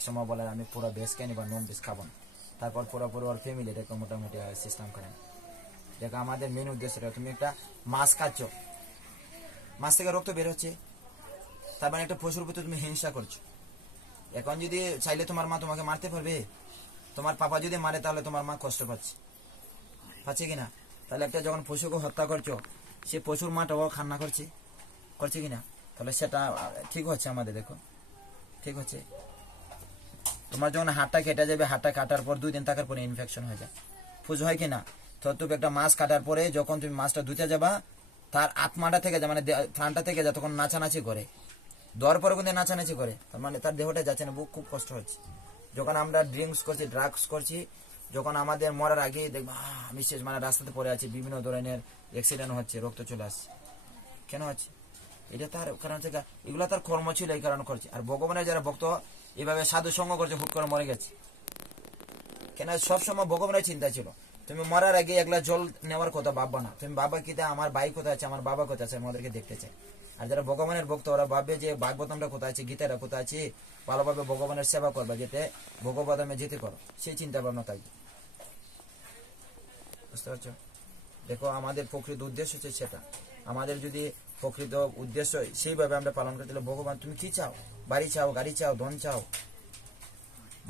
এক সময় বলে আমি পুরো ভেজ খাই বা নন ভেজ খাবো না, তারপর পুরোপুরি ওর ফ্যামিলি দেখো মোটামুটি সিস্টেম করেন। দেখো আমাদের মেন উদ্দেশ্য, তুমি একটা মাছ খাচ্ছ, মাছ থেকে রক্ত বের হচ্ছে, তার মানে একটা পশুর প্রতি তুমি হিংসা করছো। এখন যদি চাইলে তোমার মা তোমাকে মারতে পারবে, তোমার পাপা যদি মারে তাহলে তোমার মা কষ্ট পাচ্ছে কিনা? তাহলে একটা যখন পশুকে হত্যা করছো, সে পশুর মাটাও খান্না করছে কিনা? তাহলে সেটা ঠিক হচ্ছে আমাদের, দেখো ঠিক হচ্ছে। তোমার যখন হাতটা কেটে যাবে, হাতটা কাটার পর 2 দিন থাকার পরে ইনফেকশন হয়ে যায়, পুজো হয় কিনা? তো তুমি একটা মাছ কাটার পরে যখন তুমি মাছটা ধুতে যাবা, তার আত্মাটা থেকে যায়, মানে প্রাণটা থেকে যায়, তখন নাচানাচি করে, দেওয়ার পরে কিন্তু নাচানাচি করে, তার মানে তার দেহটা যাচ্ছে না, বুক খুব কষ্ট হচ্ছে। যখন আমরা ড্রাগস করছি, যখন আমাদের মরার আগে দেখবা আমি শেষ, মানে রাস্তাতে পড়ে আছি, বিভিন্ন ধরনের অ্যাক্সিডেন্ট হচ্ছে, রক্ত চলে আসছে, কেন হচ্ছে? এটা তার কারণ থেকে, এগুলো তার কর্ম ছিল, এই কারণে করছে। আর ভগবানের যারা ভক্ত এভাবে সাধু সঙ্গ করছে, হুট করে মরে গেছে, কেন? সবসময় ভগবানের চিন্তা ছিল, তুমি মরার আগে একলা জল নেওয়ার কথা ভাববা না, তুমি বাবা কিতা আমার ভাই কোথায় আছে, আমার বাবা কোথায় আছে, আমাদেরকে দেখতে চাই। আর যারা ভগবানের ভক্ত ওরা ভাববে যে ভাগবতমটা কোথায় আছে, গীতাটা কোথায় আছে, ভালোভাবে ভগবানের সেবা করবা, যেতে ভগবতমে যেতে করো, সেই চিন্তা ভাবনা থাকবে, বুঝতে পারছো? দেখো আমাদের প্রকৃত উদ্দেশ্য হচ্ছে সেটা। আমাদের যদি প্রকৃত উদ্দেশ্য সেইভাবে আমরা পালন করতে, ভগবান তুমি কি চাও? বাড়ি চাও, গাড়ি চাও, ধন চাও?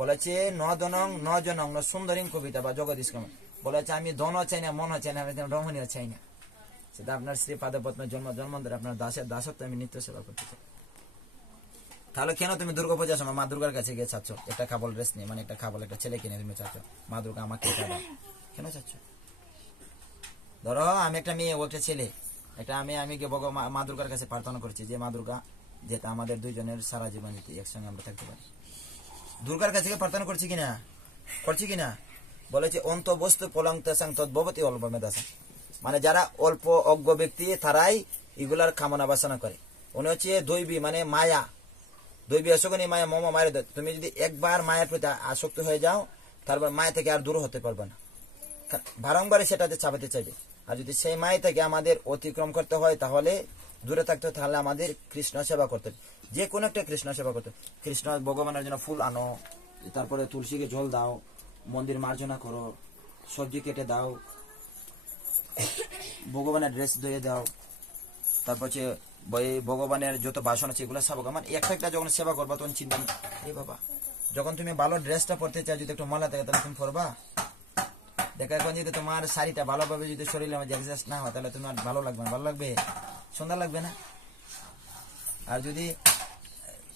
বলেছে ন ধনং ন জনং ন সুন্দরী কবিতা বা জগদীশ কামা বলেছে, আমি ধনও চাই না, মনও চাই না, আমি রমণীয় চাই না। সেটা আপনার স্ত্রী পাদপদ্মের জন্মান্তরে আপনার দাসত্ব আমি নিত্য সেবা করতে চাই। তাহলে কেন তুমি দুর্গাপূজার সময় মা দুর্গার কাছে গিয়ে চাচ্ছ একটা খাবল ড্রেস নিয়ে, মানে একটা খাবল একটা ছেলে কিনে তুমি চাচ্ছ, মা দুর্গা আমাকে কেন চাচ্ছ? ধরো আমি একটা মেয়ে, ও একটা ছেলে, এটা আমি গিয়ে মা দুর্গার কাছে প্রার্থনা করছি যে মা দুর্গা যেটা আমাদের দুইজনের সারা জীবন যেতে একসঙ্গে আমরা থাকতে পারি। দুর্গার কাছে প্রার্থনা করছি কিনা? বলেছে অন্ত বস্তু পলংতাসাং তদ্ভবতী অল্প মেধাসাং, মানে যারা অল্প অজ্ঞ ব্যক্তি তারাই এগুলার কামনা বাসনা করে। উনি হচ্ছে দৈবী, মানে মায়া, দৈবী অশোকনী মায়া মম মায়ের। তুমি যদি একবার মায়ের প্রতি আসক্ত হয়ে যাও, তারপর মায়া থেকে আর দূর হতে পারবে না, বারংবার সেটাতে চাপাতে চাইবে। আর যদি সেই মায়া থেকে আমাদের অতিক্রম করতে হয়, তাহলে দূরে থাকতে হয়, তাহলে আমাদের কৃষ্ণ সেবা করতে হবে, যে কোনো একটা কৃষ্ণ সেবা করতে। কৃষ্ণ ভগবানের জন্য ফুল আনো, তারপরে তুলসীকে জল দাও, মন্দির মার্জনা করো, সবজি কেটে দাও, ভগবানের ড্রেস ধুয়ে দাও, তারপর হচ্ছে ভগবানের যত বাসন আছে এগুলো সেবা করো। মানে একটা যখন সেবা করবা তখন চিন্তা, এই বাবা যখন তুমি ভালো ড্রেসটা পরতে চাও, যদি একটু ময়লা থাকে তাহলে তুমি পরবা? দেখো এখন যদি তোমার শাড়িটা ভালোভাবে যদি শরীরে অ্যাডজাস্ট না হয়, তাহলে তোমার ভালো লাগবে না, ভালো লাগবে, সুন্দর লাগবে না। আর যদি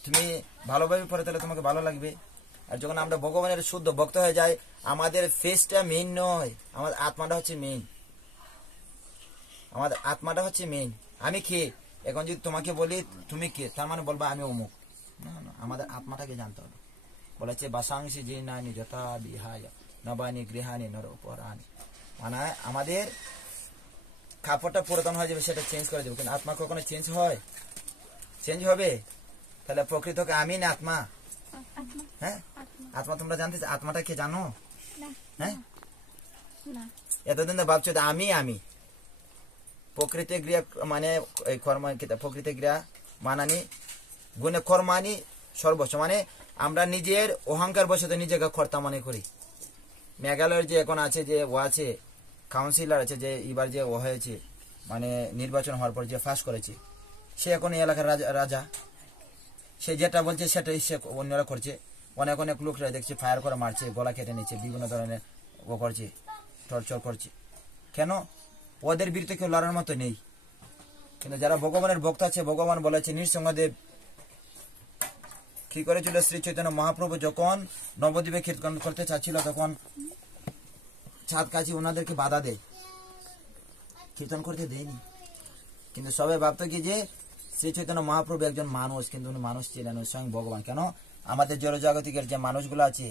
তুমি ভালোভাবে পরে তাহলে তোমাকে ভালো লাগবে। আর যখন আমরা ভগবানের শুদ্ধ ভক্ত হয়ে যাই, আমাদের ফেসটা মেইন নয়, আমাদের আত্মাটা হচ্ছে মেইন, আমাদের আত্মাটা হচ্ছে মেইন। আমি কে? এখন যদি তোমাকে বলি তুমি কে, তার মানে বলবা আমি অমুক, না না, আমাদের আত্মাটাকে জানতে হবে। বলেছে বাসাংশী জীর্ণানি যথা বিহায় নবানি গৃহানি নরপরানি, মানে আমাদের কাপড়টা পুরাতন হয়ে যাবে, সেটা চেঞ্জ করে দেবে, কিন্তু আত্মা কখনো চেঞ্জ হবে? তাহলে প্রকৃতকে আমি না আত্মা? হ্যাঁ, আত্মা তোমরা জানতে, আত্মাটা কে জানো? হ্যাঁ, এতদিন তো ভাবছো আমি প্রকৃতি ক্রিয়া, মানে কর্ম, প্রকৃতি ক্রিয়া মানানি গুণে কর্মানি সর্বস্ব, মানে আমরা নিজের অহংকার বসে নিজেকে কর্তা মনে করি। মেঘালয়ের যে এখন আছে, যে ও আছে কাউন্সিলর আছে, যে এবার যে ও হয়েছে, মানে নির্বাচন হওয়ার পর যে ফাঁস করেছে, সে এখন এই এলাকার রাজা, সে যেটা বলছে সেটাই সে অন্যরা করছে। অনেক লোকরা দেখছে ফায়ার করে মারছে, গলা কেটে নিচ্ছে, বিভিন্ন ধরনের ও করছে, টর্চার করছে। কেন? ওদের বিরুদ্ধে কেউ লড়ার মতো নেই। কিন্তু যারা ভগবানের ভক্ত আছে, ভগবান বলেছে নৃসিংহদেব কি করেছিল, শ্রী চৈতন্য মহাপ্রভু যখন নবদ্বীপে কীর্তন করতে চাচ্ছিল, তখন ছাদ কাছি ওনাদেরকে বাধা দেয়, কীর্তন করতে দেয়নি। কিন্তু সবাই ভাবতো কি যে শ্রী চৈতন্য মহাপ্রভু একজন মানুষ, কিন্তু উনি মানুষ ছিলেন স্বয়ং ভগবান। কেন? আমাদের জড়জাগতিকের যে মানুষগুলো আছে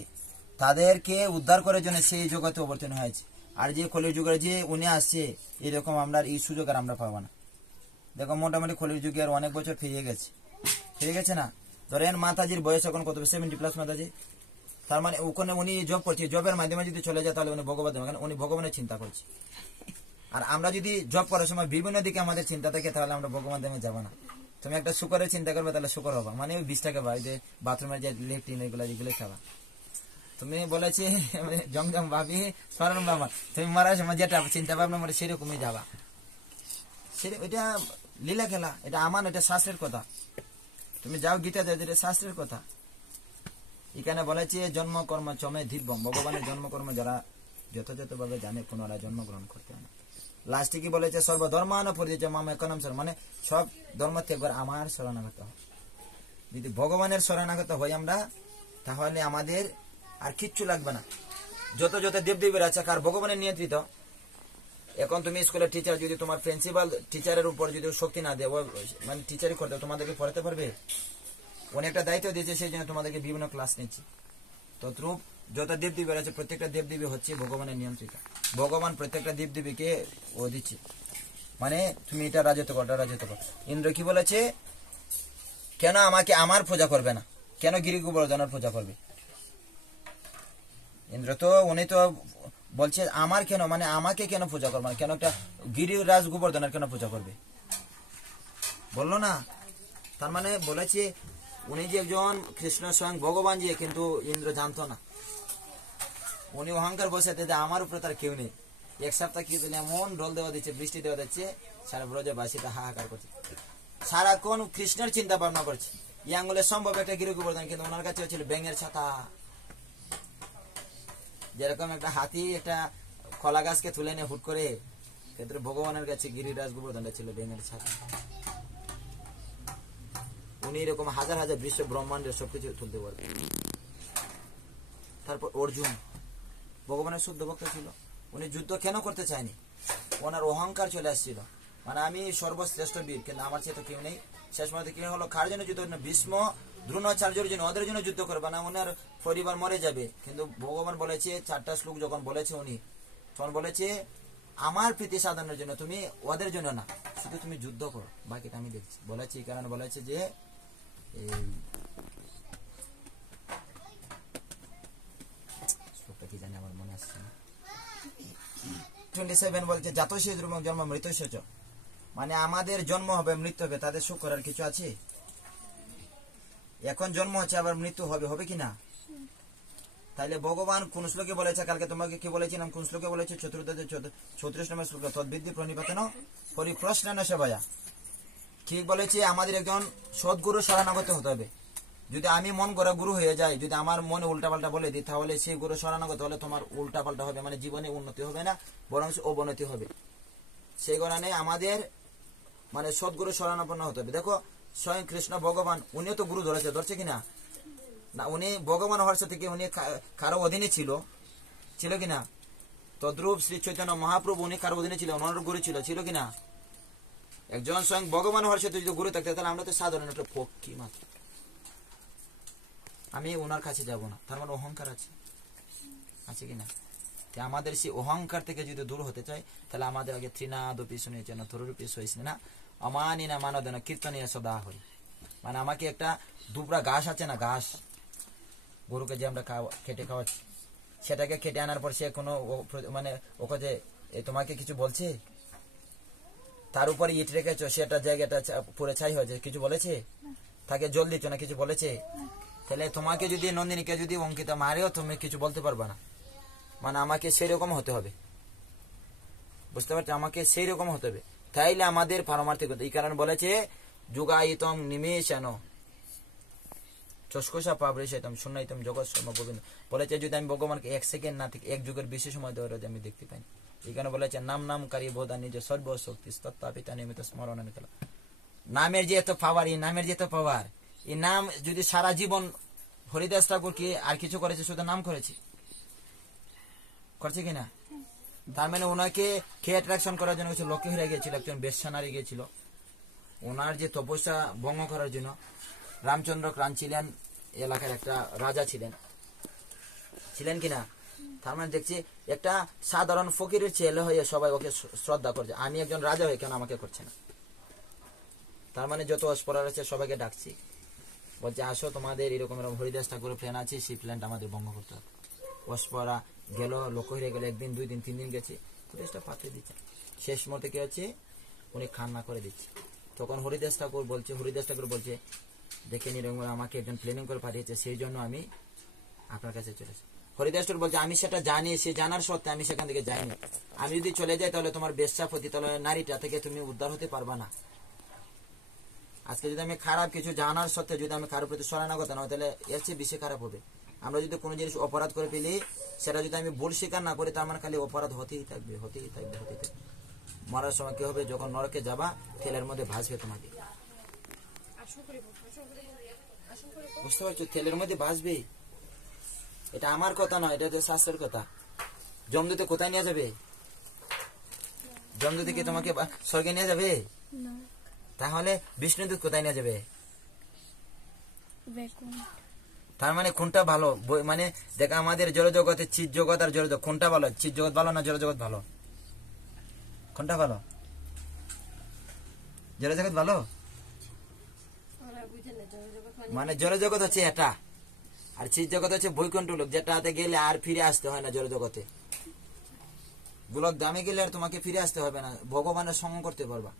তাদেরকে উদ্ধার করার জন্য সেই জগতে অবতীর্ণ হয়েছে। আর যে কলির যুগের যে উনি আসছে, এরকম আমরা এই সুযোগ আর আমরা পাবো না। দেখো মোটামুটি কলির যুগের অনেক বছর ফিরে গেছে না? ধরেন মাতাজির বয়স এখন কত, 70+ মাতাজি, তার মানে ওখানে উনি জব করছে, জবের মাধ্যমে যদি চলে যায় তাহলে উনি ভগবান, উনি ভগবানের চিন্তা করছে। আর আমরা যদি জব করার সময় বিভিন্ন দিকে আমাদের চিন্তা থাকে, তাহলে আমরা ভগবান ধামে যাবো না। তুমি একটা শুকরের চিন্তা করবে তাহলে শুকর হবা, মানে ওই 20 টাকা ভাই যে বাথরুমের যে লেট্রিন এগুলো খাবা। তুমি বলেছি জমজম ভাবি স্মরণ বাবা, তুমি মরার সময় যেটা চিন্তা ভাবনা মানে সেরকমই যাবা। এটা লীলা খেলা, এটা আমার, এটা শাস্ত্রের কথা। তুমি যাও গীতা যাও, এটা শাস্ত্রের কথা। এখানে বলেছে জন্মকর্ম চমে ধীরবম, ভগবানের জন্মকর্ম যারা যথাযথভাবে জানে পুনরায় জন্মগ্রহণ করতে হয় না। লাস্টে কি বলেছে সর্বধর্মান পরিচয় মাম একনম শরণ, মানে সব ধর্ম ত্যাগ করে আমার শরণাগত হয়। যদি ভগবানের শরণাগত হই আমরা, তাহলে আমাদের আর কিচ্ছু লাগবে না। যত দেবদেবীর আছে কার ভগবানের নিয়ন্ত্রিত। এখন তুমি স্কুলের টিচার, যদি তোমার প্রিন্সিপাল টিচারের উপর যদি শক্তি না দেয়, মানে টিচারই করতে তোমাদেরকে পড়াতে পারবে? অনেকটা দায়িত্ব দিয়েছে, সেই জন্য তোমাদেরকে বিভিন্ন ক্লাস নিচ্ছে। তদ্রূপ যত দেবদেবী আছে প্রত্যেকটা দেবদেবী হচ্ছে ভগবানের নিয়ন্ত্রিত। ভগবান প্রত্যেকটা দেবদেবীকে ও দিচ্ছে, মানে তুমি এটা রাজত্ব কর, রাজত্ব কর। ইন্দ্র কি বলেছে, কেন আমাকে আমার পূজা করবে না, কেন গিরি গোবর্ধনের পূজা করবে? ইন্দ্র তো উনি তো বলছে আমার কেন, মানে আমাকে কেন পূজা করবে না, কেন একটা গিরিরাজ গোবর্ধনের কেন পূজা করবে বললো না। তার মানে বলেছে উনি যে একজন কৃষ্ণ স্বয়ং ভগবান যে, কিন্তু ইন্দ্র জানতো না। উনি অহংকার বসাতে যে আমার উপরে তার কেউ নেই। এক সপ্তাহ কি এমন ডল দেওয়া দিচ্ছে, বৃষ্টি দেওয়া দিচ্ছে, সারা ব্রজবাসীটা হাহাকার করছে, সারাক্ষণ কৃষ্ণের চিন্তা ভাবনা করছে। ইয়াঙ্গুলে সম্ভব একটা গিরি গোবর্ধন, কিন্তু ওনার কাছে ছিল ব্যাঙের ছাতা। যেরকম একটা হাতি একটা কলা গাছকে তুলে নিয়ে হুট করে, ক্ষেত্রে ভগবানের কাছে গিরিরাজ গোবর্ধনটা ছিল ব্যাঙের ছাতা। উনি এরকম হাজার হাজার বিশ্ব ব্রহ্মাণ্ডের সবকিছু তুলতে পারবেন। তারপর অর্জুন ভগবানের শুদ্ধ ভক্ত ছিল, উনি যুদ্ধ কেন করতে চায়নি? ওনার অহংকার চলে আসছিল, মানে আমি সর্বশ্রেষ্ঠ বীর, কিন্তু আমার চেয়ে তো কেউ নেই। শেষ মধ্যে কি হলো, কার জন্য যুদ্ধ? ভীষ্ম দ্রোণাচার্যের জন্য, ওদের জন্য যুদ্ধ করবে না, ওনার পরিবার মরে যাবে। কিন্তু ভগবান বলেছে 4টা শ্লোক যখন বলেছে উনি, তখন বলেছে আমার প্রীতি সাধনের জন্য, তুমি ওদের জন্য না, শুধু তুমি যুদ্ধ করো, বাকিটা আমি দেখছি। বলেছে এই কারণে বলেছে যে এই শ্লোকটা কি জানি আমার মনে আসছে না, 27 বলছে জাতস্য ধ্রুবং জন্ম মৃতস্য চ, মানে আমাদের জন্ম হবে মৃত্যু হবে, তাদের সুখ করার কিছু আছে? এখন জন্ম হচ্ছে আবার মৃত্যু হবে, হবে কিনা? তাইলে ভগবান কোন শ্লোকে বলেছে, কালকে তোমাকে কি বলেছিলাম, কোন শ্লোকে বলেছে? 34 নম্বর শ্লোক, তদ্বিদ্ধি প্রণিপাতন পরিপ্রশ্ন সেবায়া। ঠিক বলেছে, আমাদের একজন সদ্গুরু শরণাগত হতে হবে। যদি আমি মন গড়া গুরু হয়ে যাই, যদি আমার মনে উল্টাপাল্টা বলে দিই, তাহলে সেই গুরু শরণাগত হলে তোমার উল্টাপাল্টা হবে, মানে জীবনে উন্নতি হবে না, বরং অবনতি হবে। সেই কারণে আমাদের মানে সদ্গুরু শরণাপন্ন হতে হবে। দেখো স্বয়ং কৃষ্ণ ভগবান, উনিও তো গুরু ধরছে কিনা না? উনি ভগবান হওয়ার সাথে কি উনি কারো অধীনে ছিল কিনা? তদ্রূপ শ্রী চৈতন্য মহাপ্রভু উনি কারো অধীনে ছিল, ওনার গুরু ছিল কিনা? একজন স্বয়ং ভগবান হওয়ার সাথে যদি গুরু থাকতে, তাহলে আমরা তো সাধারণ একটা পক্ষী মাত্র। আমি ওনার কাছে যাব না, তার মানে অহংকার আছে কিনা? আমাদের সেই অহংকার থেকে যদি দূর হতে চাই, তাহলে আমাদের আগে ত্রিনাদপি শুনেছে না, থরুরূপী সইস না, অমানি না মানদেন কীর্তনীয় সদা হই। মানে আমাকে একটা দুবরা ঘাস আছে না, ঘাস গরুকে যে আমরা কেটে খাওয়াচ্ছি, সেটাকে কেটে আনার পর সে কোনো মানে ওকে যে তোমাকে কিছু বলছে, তার উপরে ইট রেখেছো, সেটা জায়গাটা পুরো ছাই হয়েছে, কিছু বলেছে? তাকে জল দিচ্ছ না, কিছু বলেছে? তাহলে তোমাকে যদি নন্দিনীকে যদি অঙ্কিতা মারেও তুমি কিছু বলতে পারবা না। মানে আমাকে সেই রকম হতে হবে, বুঝতে পারছো? আমাকে সেই রকম হতে হবে, তাইলে আমাদের পারমার্থিকতা। এই কারণে বলেছে যুগায়িতম নিমেষান চস্কোষা পাবৃশায়িতম শূন্যায়িতম জগৎ সর্ব গোবিন্দ। বলেছে যদি আমি ভগবানকে 1 সেকেন্ড না থেকে 1 যুগের বেশি সময় ধরে আমি দেখতে পাই। এখানে বলেছে নামকারী বোধা নিজ সর্বশক্তি তত্ত্বাপিতা নিয়মিত স্মরণ নিকলা। নামের যে এত পাওয়ার, এই নামের যে এত পাওয়ার, এই নাম যদি সারা জীবন হরিদাস ঠাকুর কি আর কিছু করেছে? শুধু নাম করছে কিনা? তার মানে ওনাকে কে অ্যাট্রাকশন করার জন্য কিছু লোকে হয়ে গিয়েছিল, একজন বেশ্যা নারী গিয়েছিল ওনার যে তপস্যা ভঙ্গ করার জন্য। রামচন্দ্র ক্রান ছিলেন এলাকার একটা রাজা, ছিলেন কিনা? তার মানে দেখছি একটা সাধারণ ফকিরের ছেলে হয়ে সবাই ওকে শ্রদ্ধা করছে, আমি একজন রাজা হয়ে কেন আমাকে করছে না? তার মানে যত অস্পরার আছে সবাইকে ডাকছি, বলছে আসো তোমাদের এরকম এরকম হরিদাস ঠাকুরের প্ল্যান আছে, সেই প্ল্যানটা আমাদের ভঙ্গ করতে হবে। অস্পরা গেল, লোক হয়ে গেল, 1 দিন 2 দিন 3 দিন গেছে, ফুটেজটা পাঠিয়ে দিচ্ছে। শেষ মুহূর্তে কি হচ্ছে, উনি খান্না করে দিচ্ছে, তখন হরিদাস ঠাকুর বলছে দেখে নিরঙ্গ আমাকে একজন প্ল্যানিং করে পাঠিয়েছে, সেই জন্য আমি আপনার কাছে চলেছি। হরিদাস ঠাকুর বলছে আমি সেটা জানি, সে জানার সত্ত্বে আমি সেখান থেকে যাইনি। আমি যদি চলে যাই তাহলে তোমার বেশ্যাপতি, তাহলে নারীটা থেকে তুমি উদ্ধার হতে পারবা না। আজকে যদি আমি খারাপ কিছু জানার সত্ত্বে যদি আমি কারোর প্রতি শরণাগত না হয়, তাহলে এর চেয়ে বেশি খারাপ হবে। আমরা যদি কোনো জিনিস অপরাধ করে ফেলি, সেটা যদি আমি ভুল স্বীকার না করি, তার মানে খালি অপরাধ হতেই থাকবে। মরার সময় কি হবে, যখন নরকে যাবা তেলের মধ্যে ভাসবে তোমাকে, বুঝতে পারছো? তেলের মধ্যে ভাসবে। এটা আমার কথা নয়, এটা শাস্ত্রের কথা। যমদূতে কোথায় নিয়ে যাবে? যমদূতে কি তোমাকে স্বর্গে নিয়ে যাবে? তাহলে বিষ্ণুদূত কোথায় নিয়ে যাবে? তার মানে কোনটা ভালো? মানে দেখা আমাদের জড়জগতের চিৎ জগৎ আর জড়জগৎ কোনটা ভালো? চিৎ জগৎ ভালো না জড়জগৎ ভালো? কোনটা ভালো? জড়জগৎ ভালো? মানে জড়জগৎ হচ্ছে এটা, আর চিৎ জগৎ হচ্ছে বৈকুণ্ঠ লোক, যেটাতে গেলে আর ফিরে আসতে হয় না। জড়জগতে গোলক দামে গেলে আর তোমাকে ফিরে আসতে হবে না, ভগবানের সঙ্গ করতে পারবা।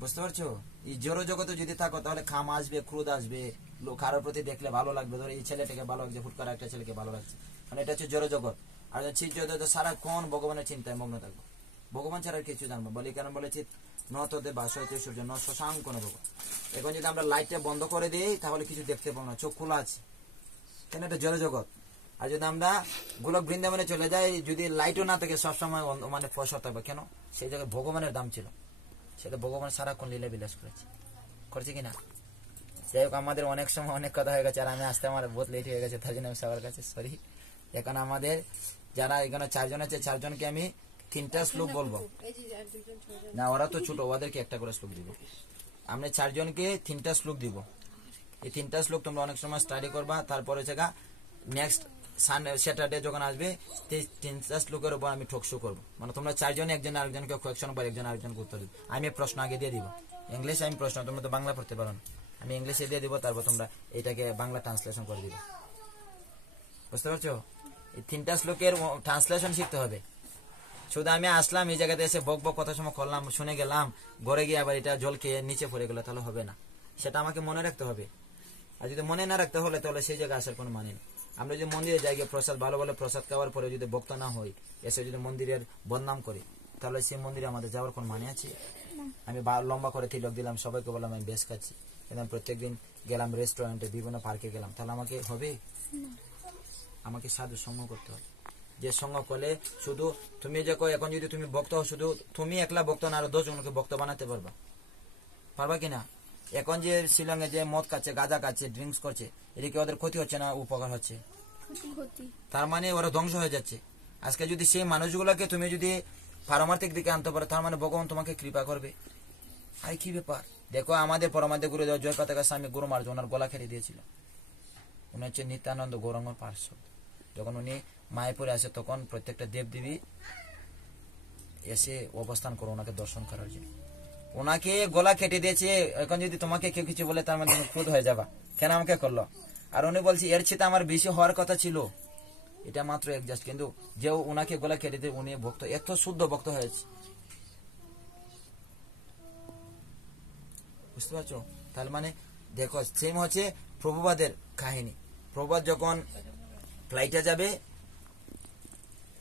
বুঝতে পারছো? এই জড় জগতে যদি থাকো তাহলে খাম আসবে, ক্রোধ আসবে, কারোর প্রতি দেখলে ভালো লাগবে, ধরো এই ছেলেটাকে ভালো লাগছে, হুট করে একটা ছেলেকে ভালো লাগছে, মানে এটা হচ্ছে জড় জগৎ। আর চিৎ জগৎ সারাক্ষণ ভগবানের চিন্তায় মগ্ন থাকবো, ভগবান ছাড়া কিছু জানবো। বলি কেন বলেছি, ন তোতে বাসয়তে সূর্য ন শশাঙ্ক ন ভগবান। এখন যদি আমরা লাইটটা বন্ধ করে দিই তাহলে কিছু দেখতে পাবো না, চোখ খোলা আছে, কেন? এটা জড় জগৎ। আর যদি আমরা গোলক বৃন্দাবনে চলে যাই, যদি লাইটও না থাকে, সবসময় মানে ফসল থাকবে, কেন? সেই জায়গায় ভগবানের দাম ছিল, সেটা ভগবান সারাক্ষণ লীলা বিলাস করছে কিনা? যাই হোক, আমাদের অনেক সময় অনেক কথা হয়ে গেছে, আর আমি আসতে আমার বহুত লেট হয়ে গেছে, তার জন্য আমি সবার কাছে সরি। এখন আমাদের যারা এখানে 4 জন আছে, 4 জনকে আমি 3টা শ্লোক বলবো না, ওরা তো ছোট, ওদেরকে একটা করে শ্লোক দিব। আমরা 4 জনকে 3টা শ্লোক দিব। এই 3টা শ্লোক তোমরা অনেক সময় স্টাডি করবা, তারপরে সেটা নেক্সট স্যাটারডে যখন আসবে 3টা শ্লোকের উপর আমি টক শো করবো। মানে তোমরা 4 জনে একজন আরেকজনকে কোয়েকশন বা একজন আরেকজনকে উত্তর দিবে। আমি প্রশ্ন আগে দিয়ে দিব, ইংলিশ আমি প্রশ্ন, তোমরা তো বাংলা পড়তে পারো না, আমি ইংলিশে দিয়ে দিব, তারপর তোমরা এটাকে বাংলা ট্রান্সলেশন করে দিবে। বুঝতে পারছো? এই 3টা শ্লোকের ট্রান্সলেশন শিখতে হবে। শুধু আমি আসলাম এই জায়গাতে এসে বক বক কথা সময় করলাম, শুনে গেলাম, ঘরে গিয়ে আবার এটা জল খেয়ে নিচে পড়ে গেল, তাহলে হবে না। সেটা আমাকে মনে রাখতে হবে। আর যদি মনে না রাখতে হলে তাহলে সেই জায়গায় আসার কোনো মানে নেই। আমরা যদি মন্দিরে যাই, গিয়ে প্রসাদ ভালো ভালো প্রসাদ খাওয়ার পরে যদি ভক্ত না হই, এসে যদি মন্দিরের বদনাম করি, তাহলে সেই মন্দিরে আমাদের যাওয়ার কোনো মানে আছে? আমি লম্বা করে তিলক দিলাম, সবাইকে বললাম আমি বেশ খাচ্ছি, কিন্তু প্রত্যেকদিন গেলাম রেস্টুরেন্টে, বিভিন্ন পার্কে গেলাম, তাহলে আমাকে হবে? আমাকে সাধু সঙ্গ করতে হবে। যে সঙ্গ করলে শুধু তুমি যে এখন যদি তুমি ভক্ত হও, শুধু তুমি একলা ভক্ত না, আরো 10 জনকে ভক্ত বানাতে পারবা কিনা? এখন যে শিলংয়ে যে মদ খাচ্ছে, গাঁজা খাচ্ছে, ড্রিঙ্কস করছে, এদিকে ওদের ক্ষতি হচ্ছে না উপকার হচ্ছে? তার মানে ওরা ধ্বংস হয়ে যাচ্ছে। আজকে যদি সেই মানুষগুলোকে তুমি যদি পারমার্থিক দিকে আনতে পারো, তার মানে ভগবান তোমাকে কৃপা করবে। আর কি ব্যাপার, দেখো আমাদের পরমাধ্যে গুরুদেব জয়পাতাকা স্বামী গুরু মহারাজ ওনার গলা কেটে দিয়েছিল। উনি হচ্ছে নিত্যানন্দ গৌরাঙ্গ পার্শ্বদ। যখন উনি মায়াপুরে আসে, তখন প্রত্যেকটা দেবদেবী এসে অবস্থান করো ওনাকে দর্শন করার জন্য। ওনাকে গলা কেটে দিয়েছে। এখন যদি তোমাকে কেউ কিছু বলে, তার মানে ক্রোধ হয়ে যাবা, কেন আমাকে করলো? আর উনি বলছি এর চেয়ে আমার বেশি হওয়ার কথা ছিল, এটা মাত্র একজাস্ট। কিন্তু যে ওনাকে গলা কেটে দিয়ে উনি ভক্ত, এত শুদ্ধ ভক্ত হয়েছে, বুঝতে পারছো? তার মানে দেখো, সেম হচ্ছে প্রভুপাদের কাহিনী। প্রভুপাদ যখন ফ্লাইটে যাবে,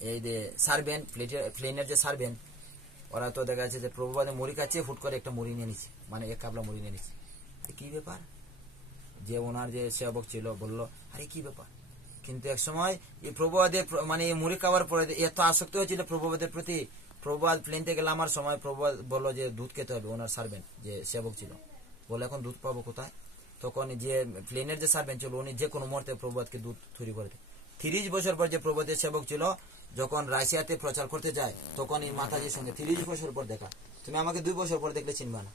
এই যে সার্ভেন্ট, প্লেনের যে সার্ভেন্ট, ওরা তো দেখা যাচ্ছে যে প্রভুপাদে মুড়ি খাচ্ছে, ফুট করে একটা মুড়ি নিয়ে নিচ্ছে, মানে 1 কাবলা মুড়ি নিয়ে নিচ্ছে। কি ব্যাপার? যে ওনার যে সেবক ছিল বললো, আরে কি ব্যাপার? কিন্তু এক সময় এই প্রভুপাদের মানে এই মুড়ি খাওয়ার পরে এত আসক্তি হয়েছিল প্রভুপাদের প্রতি, প্রভুপাদ প্লেন থেকে নামার সময় প্রভুপাদ বললো যে দুধ খেতে হবে। ওনার সার্ভেন্ট যে সেবক ছিল বলে, এখন দুধ পাবো কোথায়? তখন যে প্লেনের যে সার্ভেন্ট ছিল, উনি যে কোনো মুহূর্তে প্রভুপাদকে দুধ তৈরি করে দেয়। 30 বছর পর যে প্রভুপাদের সেবক ছিল, যখন রাশিয়াতে প্রচার করতে যায়, তখন এই মাতাজির সঙ্গে 30 বছর পর দেখা। তুমি আমাকে 2 বছর পর দেখলে চিনবা না।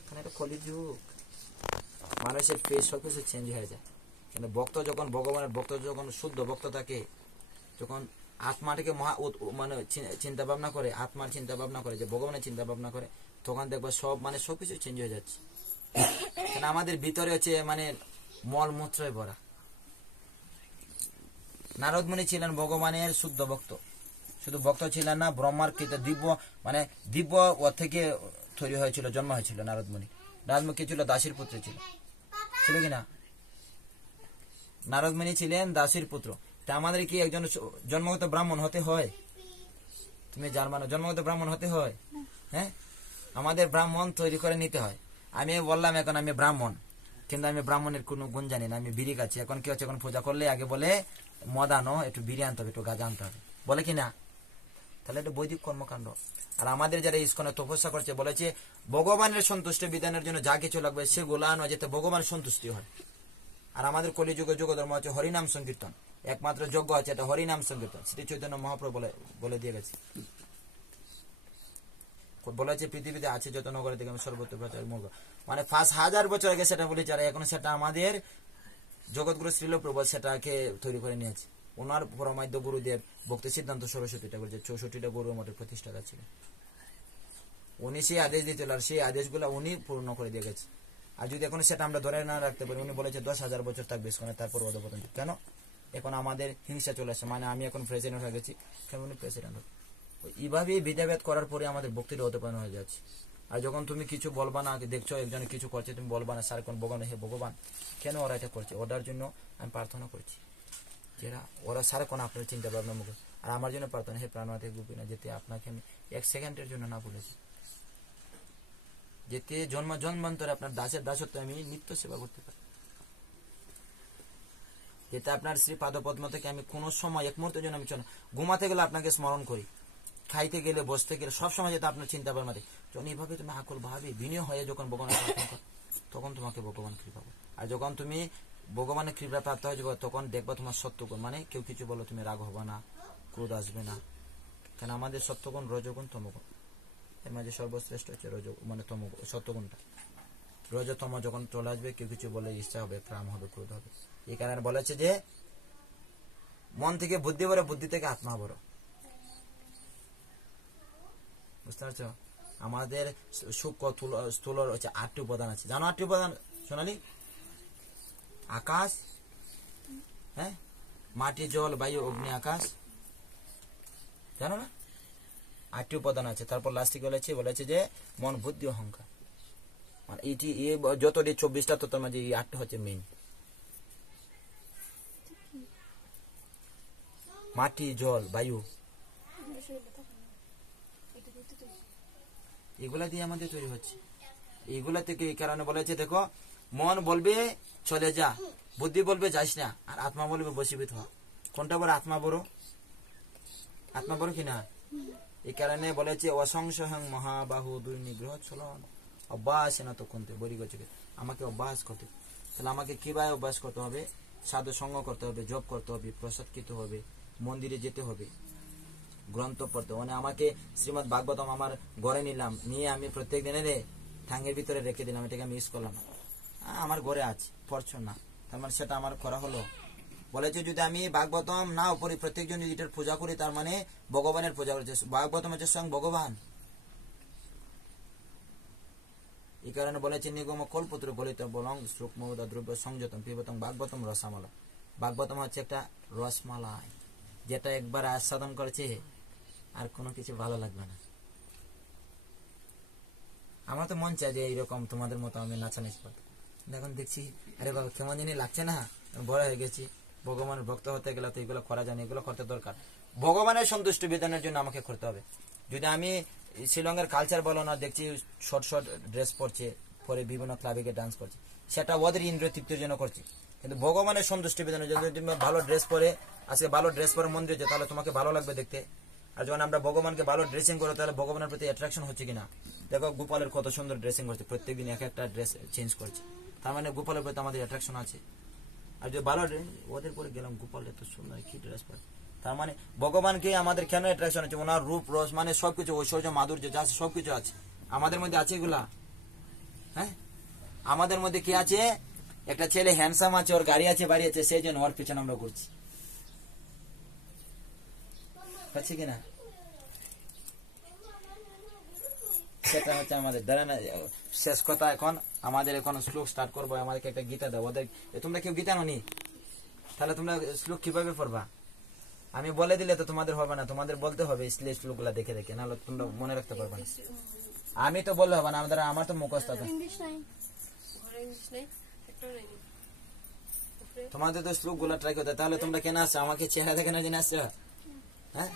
এখানে একটা কলিযুগ, মানুষের ফেস সবকিছু চেঞ্জ হয়ে যায়। কিন্তু ভক্ত যখন ভগবানের ভক্ত, যখন শুদ্ধ ভক্ত থাকে, যখন আত্মাটাকে মানে চিন্তা ভাবনা করে, আত্মার চিন্তা ভাবনা করে, যে ভগবানের চিন্তা ভাবনা করে, তখন দেখবা সব মানে সবকিছু চেঞ্জ হয়ে যাচ্ছে। কারণ আমাদের ভিতরে হচ্ছে মানে মল মূত্রে ভরা। নারদ মুনি ছিলেন ভগবানের শুদ্ধ ভক্ত, শুধু ভক্ত ছিলেন না, ব্রহ্মার কৃত দিব্য মানে দিব্য ও থেকে তৈরি হয়েছিল, জন্ম হয়েছিল নারদমণি। নারদমণি কি ছিল? দাসীর পুত্র ছিল, ছিল কিনা? নারদমণি ছিলেন দাসীর পুত্র। তা আমাদের কি একজন জন্মগত ব্রাহ্মণ হতে হয়? তুমি জার্মানো জন্মগত ব্রাহ্মণ হতে হয়? হ্যাঁ, আমাদের ব্রাহ্মণ তৈরি করে নিতে হয়। আমি বললাম এখন আমি ব্রাহ্মণ, কিন্তু আমি ব্রাহ্মণের কোনো গুণ জানি না, আমি বিড়ি খাচ্ছি। এখন কি হচ্ছে, এখন পূজা করলে আগে বলে মদ আনো, একটু বিড়ি আনতে হবে, একটু গাঁজা আনতে হবে, বলে কিনা? তাহলে এটা বৈদিক কর্মকাণ্ড। আর আমাদের যারা ইস্কনে তপস্যা করছে বলেছে ভগবানের সন্তুষ্টি বিধানের জন্য যা কিছু লাগবে সেগুলো আনো, যাতে ভগবানের সন্তুষ্টি হয়। আর আমাদের কলিযুগে যুগ ধর্ম হচ্ছে হরিনাম সংকীর্তন, একমাত্র যজ্ঞ আছে এটা হরিনাম সংকীর্তন। শ্রী চৈতন্য মহাপ্রভু বলে দিয়ে গেছে, বলেছে পৃথিবীতে আছে যত নগরে থেকে আমি সর্বত্র প্রচার মূল, মানে 5000 বছর আগে সেটা বলেছে। আর এখন সেটা আমাদের জগৎগুরু শ্রীল প্রভু সেটাকে তৈরি করে নিয়েছে। ওনার পরমাধ্য গুরুদেব ভক্তি সিদ্ধান্ত সরস্বতীটা বলছে 64টা গরুর মঠের প্রতিষ্ঠাতা ছিলেন। উনি সেই আদেশ দিয়েছিল, আর সেই আদেশগুলো উনি পূর্ণ করে দিয়ে গেছে। আর যদি এখন সেটা আমরা ধরে না রাখতে পারি, উনি বলেছে 10,000 বছর থাকবে ইস্কনে, তারপর অধপতন। কেন? এখন আমাদের হিংসা চলে আসছে, মানে আমি এখন প্রেসিডেন্ট হয়ে গেছি, কেন উনি প্রেসিডেন্ট হবে? এইভাবেই ভেদাভেদ করার পরে আমাদের ভক্তির অধপতন হয়ে যাচ্ছে। আর যখন তুমি কিছু বলবা না, দেখছো একজনে কিছু করছে, তুমি বলবা না সারাক্ষণ ভগবান, হে ভগবান কেন ওরা এটা করছে, ওটার জন্য আমি প্রার্থনা করছি, যেটা ওরা সারাক্ষণ আপনার চিন্তা ভাবনা মুখে। আর আমার জন্য প্রার্থনা, হে প্রাণনাথে গোপীনা, যেতে আপনাকে আমি 1 সেকেন্ডের জন্য না বলেছি, যেতে জন্মান্তরে আপনার দাসের দাসত্ব আমি নিত্য সেবা করতে পারি, যেতে আপনার শ্রী পাদপদ্ম থেকে আমি কোনো সময় এক মুহূর্তের জন্য আমি ঘুমাতে গেলে আপনাকে স্মরণ করি, খাইতে গেলে বসতে গেলে সবসময় যেটা আপনার চিন্তা ভাবনা দেয়। যখন এইভাবে তুমি আকল ভাবে বিনয় হয়ে যখন ভগবানের প্রার্থনা করো, তখন তোমাকে ভগবান কৃপা পাবে। আর যখন তুমি ভগবানের কৃপা প্রাপ্ত হয়ে যাবে, তখন দেখবা তোমার সত্যগুণ, মানে কেউ কিছু বলো তুমি রাগ হবে না, ক্রোধ আসবে না। কেন আমাদের সত্যগুণ রজগুণ তমগুণ, এর মাঝে সর্বশ্রেষ্ঠ হচ্ছে মানে সত্যগুণটা। রজতম যখন চলে আসবে, কেউ কিছু বলে ইচ্ছা হবে, ক্রাম হবে, ক্রোধ হবে। এই কারণে বলেছে যে মন থেকে বুদ্ধি বড়, বুদ্ধি থেকে আত্মা বড়। বুঝতে পারছো? আমাদের সূক্ষ্ম স্থূল হচ্ছে 8টি উপাদান আছে, জানো? 8টি উপাদান সোনালি? আকাশ, হ্যাঁ, মাটি, জল, বায়ু, অগ্নি, আকাশ, জানো না? 8টি উপাদান আছে। তারপর লাস্টে বলেছে যে মন, বুদ্ধি, অহংকার, মানে এইটি যতটি 24টা তত মাঝে এই 8টা হচ্ছে মেইন। মাটি, জল, বায়ু, এগুলা দিয়ে আমাদের তৈরি হচ্ছে। এইগুলা থেকে এই কারণে বলেছে দেখো, মন বলবে চলে যা, বুদ্ধি বলবে যাস না, আর আত্মা বলবে বসীভূত হ। কোনটা বড়? আত্মা বড়। আত্মা বড় কিনা? এই কারণে বলেছে অসংশয়ং মহাবাহু দুর্নিগ্রহ চলন অভ্যাস না তো কোনতে বরি গেছে, আমাকে অভ্যাস করতে। তাহলে আমাকে কিভাবে অভ্যাস করতে হবে? সাধু সঙ্গ করতে হবে, জপ করতে হবে, প্রসাদ খেতে হবে, মন্দিরে যেতে হবে, গ্রন্থ পড়তে। মানে আমাকে শ্রীমদ ভাগবতম আমার ঘরে নিলাম, নিয়ে আমি প্রত্যেক দিনের ঠাঙ্গের ভিতরে রেখে দিলাম, এটাকে আমি ইউজ করলাম না, আমার ঘরে আছে, পড়ছো না, তার মানে সেটা আমার করা হলো। বলেছে যদি আমি ভাগবতম না পড়ি, প্রত্যেকজন যদি এটার পূজা করি, তার মানে ভগবানের পূজা করেছে। ভাগবতম হচ্ছে স্বয়ং ভগবান। এই কারণে বলেছে নিগম কল্পত্র বলিত বলং শ্লোক মৌদা দ্রব্য সংযতম পিবতম ভাগবতম রসমালা। ভাগবতম হচ্ছে একটা রসমালাই, যেটা একবার আস্বাদন করেছে আর কোনো কিছু ভালো লাগবে না। আমার তো মন চায় যে এইরকম তোমাদের মতো আমি নাচানাচি করতাম, এখন দেখছি আরে বাবা কেমন জানি লাগছে না, বড় হয়ে গেছি, ভগবানের ভক্ত হতে গেলে তো এগুলো করা যায় না, এগুলো করতে দরকার। ভগবানের সন্তুষ্টি বিধানের জন্য আমাকে করতে হবে। যদি আমি শিলংয়ের কালচার বলো না, দেখছি শর্ট শর্ট ড্রেস পরছে, পরে বিভিন্ন ক্লাবে গিয়ে ডান্স করছে, সেটা ওদের ইন্দ্রিয় তৃপ্তির জন্য করছে। কিন্তু ভগবানের সন্তুষ্টি বিধানের জন্য যদি তুমি ভালো ড্রেস পরে আজকে ভালো ড্রেস পরে মন্দিরে যে, তাহলে তোমাকে ভালো লাগবে দেখতে। আর যখন আমরা ভগবানকে ভালো ড্রেসিং করো, তাহলে ভগবানের প্রতি অ্যাট্রাকশন হচ্ছে কিনা। দেখো গোপালের কত সুন্দর ড্রেসিং করছে, প্রত্যেকদিন এক একটা ড্রেস চেঞ্জ করছে, তার মানে গোপালের প্রতি আমাদের অ্যাট্রাকশন আছে। আর যদি ভালো ওদের পরে গেলাম, গোপাল এত সুন্দর কি ড্রেস পরে, তার মানে ভগবানকে আমাদের কেন অ্যাট্রাকশন আছে? ওনার রূপ রস মানে সবকিছু, ঐশ্বর্য মাধুর্য যা আছে সবকিছু আছে আমাদের মধ্যে আছে এগুলা। হ্যাঁ, আমাদের মধ্যে কি আছে? একটা ছেলে হ্যান্ডসাম আছে, ওর গাড়ি আছে, বাড়ি আছে, সেই জন্য ওর পিছনে আমরা ঘুরছি, পাচ্ছি কিনা? সেটা হচ্ছে আমাদের দাঁড়া না। শেষ কথা, এখন আমাদের এখন শ্লোক স্টার্ট করবো। আমাদেরকে একটা গীতা দাও। ওদের তোমরা কেউ গীতা ননি, তাহলে তোমরা শ্লোক কিভাবে পড়বা? আমি বলে দিলে তো তোমাদের হবে না, তোমাদের বলতে হবে শ্লোক গুলা দেখে দেখে, নাহলে তোমরা মনে রাখতে পারবে না। আমি তো বললে হবে না, আমার তো মুখস্থ আছে। তোমাদের তো শ্লোক গুলা ট্রাই করতে, তাহলে তোমরা কেন আসছো আমাকে চেহারা দেখে না জেনে আসছো? হ্যাঁ